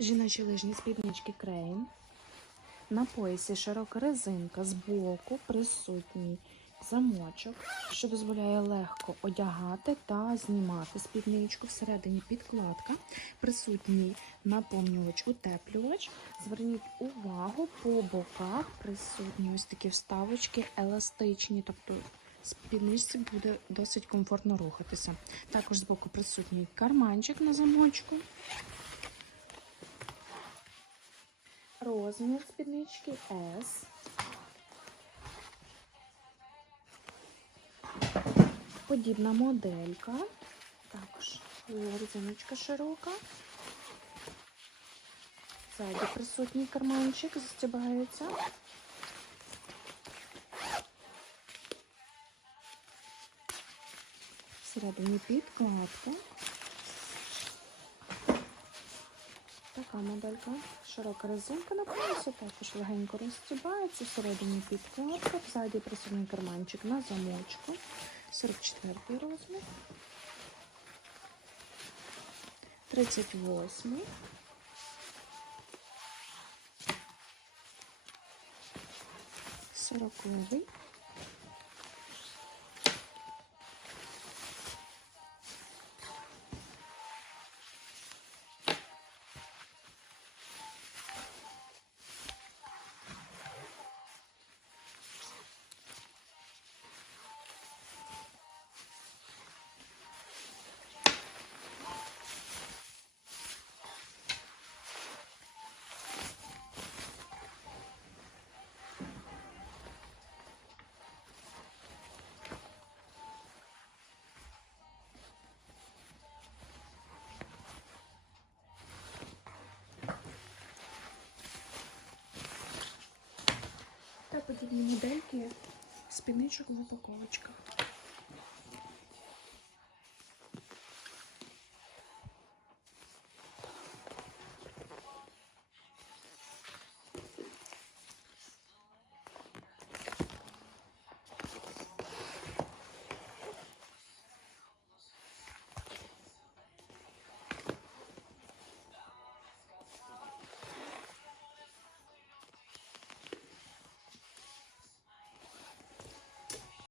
Жіночі лижні спіднички Крейн. На поясі широка резинка, збоку присутній замочок, що дозволяє легко одягати та знімати спідничку. Всередині підкладка, присутній наповнювач, утеплювач. Зверніть увагу, по боках присутні ось такі вставочки еластичні, тобто спідничці буде досить комфортно рухатися. Також збоку присутній карманчик на замочку. Розмір спіднички S. Подібна моделька. Також резиночка широка. Ззаді присутній карманчик, застібається. Всередині підкладка. Така моделька. Широка резинка на поясі, також легенько розстібається. Всередині підкладка, ззаді присутній карманчик на замочку. 44 розмір. 38. Сороковий. Подібні модельки спідничок в упаковочках.